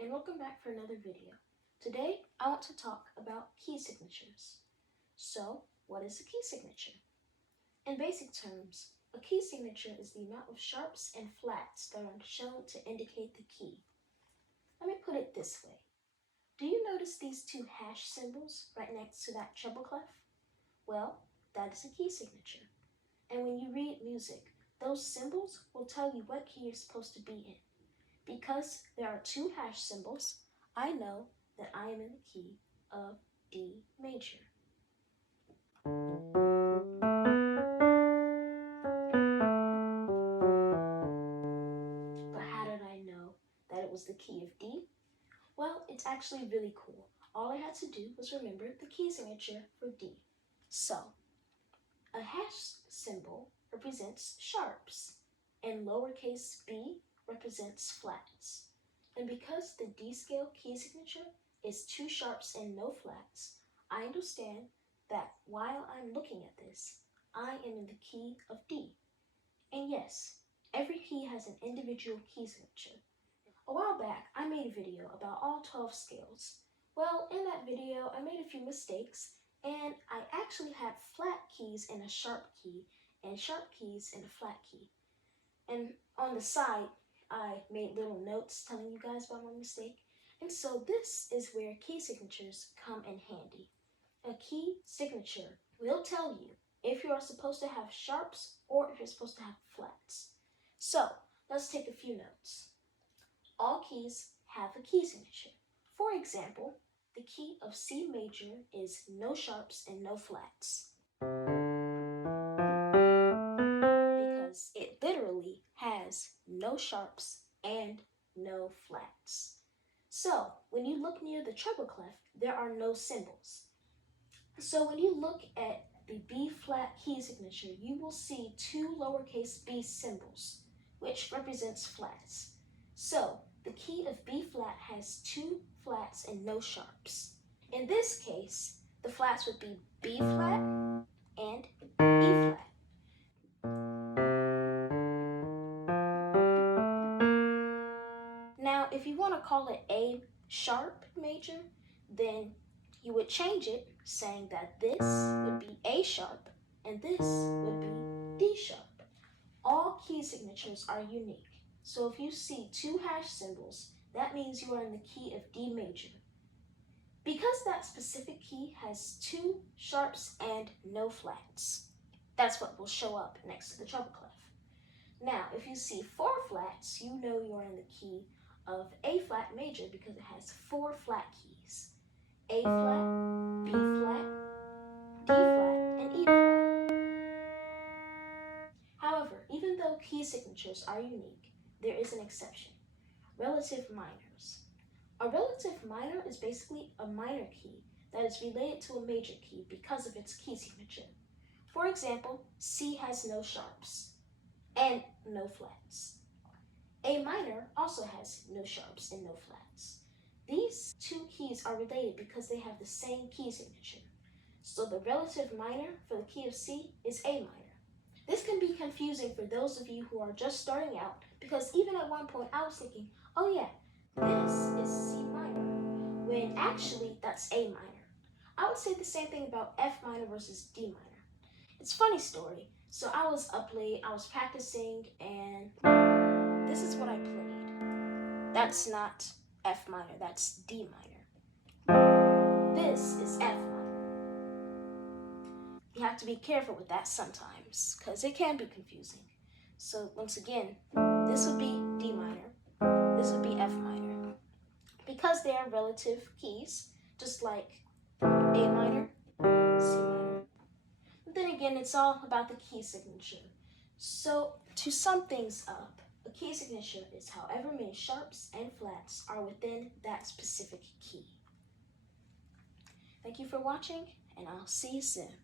and welcome back for another video. Today, I want to talk about key signatures. So, what is a key signature? In basic terms, a key signature is the amount of sharps and flats that are shown to indicate the key. Let me put it this way. Do you notice these two hash symbols right next to that treble clef? Well, that is a key signature. And when you read music, those symbols will tell you what key you're supposed to be in. Because there are two hash symbols, I know that I am in the key of D major. But how did I know that it was the key of D? Well, it's actually really cool. All I had to do was remember the key signature for D. So, a hash symbol represents sharps, and lowercase b represents flats. And because the D scale key signature is two sharps and no flats, I understand that while I'm looking at this, I am in the key of D. And yes, every key has an individual key signature. A while back, I made a video about all 12 scales. Well, in that video, I made a few mistakes, and I actually had flat keys in a sharp key, and sharp keys in a flat key. And on the side, I made little notes telling you guys about my mistake. And so this is where key signatures come in handy. A key signature will tell you if you are supposed to have sharps or if you're supposed to have flats. So let's take a few notes. All keys have a key signature. For example, the key of C major is no sharps and no flats, because it literally has no sharps and no flats. So when you look near the treble clef, there are no symbols. So when you look at the B flat key signature, you will see two lowercase b symbols, which represents flats. So the key of B flat has two flats and no sharps. In this case, the flats would be B flat and E flat. Now, if you want to call it A sharp major, then you would change it saying that this would be A sharp and this would be D sharp. All key signatures are unique. So if you see two hash symbols, that means you are in the key of D major. Because that specific key has two sharps and no flats, that's what will show up next to the treble clef. Now, if you see four flats, you know you're in the key of A flat major because it has four flat keys. A flat, B flat, D flat, and E flat. However, even though key signatures are unique, there is an exception: relative minors. A relative minor is basically a minor key that is related to a major key because of its key signature. For example, C has no sharps and no flats. A minor also has no sharps and no flats. These two keys are related because they have the same key signature. So the relative minor for the key of C is A minor. This can be confusing for those of you who are just starting out, because even at one point I was thinking, oh yeah, this is C minor, when actually that's A minor. I would say the same thing about F minor versus D minor. It's a funny story. So I was up late, I was practicing, and this is what I played. That's not F minor, that's D minor. This is F minor. You have to be careful with that sometimes, because it can be confusing. So once again, this would be D minor, this would be F minor. Because they are relative keys, just like A minor, C minor. But then again, it's all about the key signature. So to sum things up, a key signature is however many sharps and flats are within that specific key. Thank you for watching, and I'll see you soon.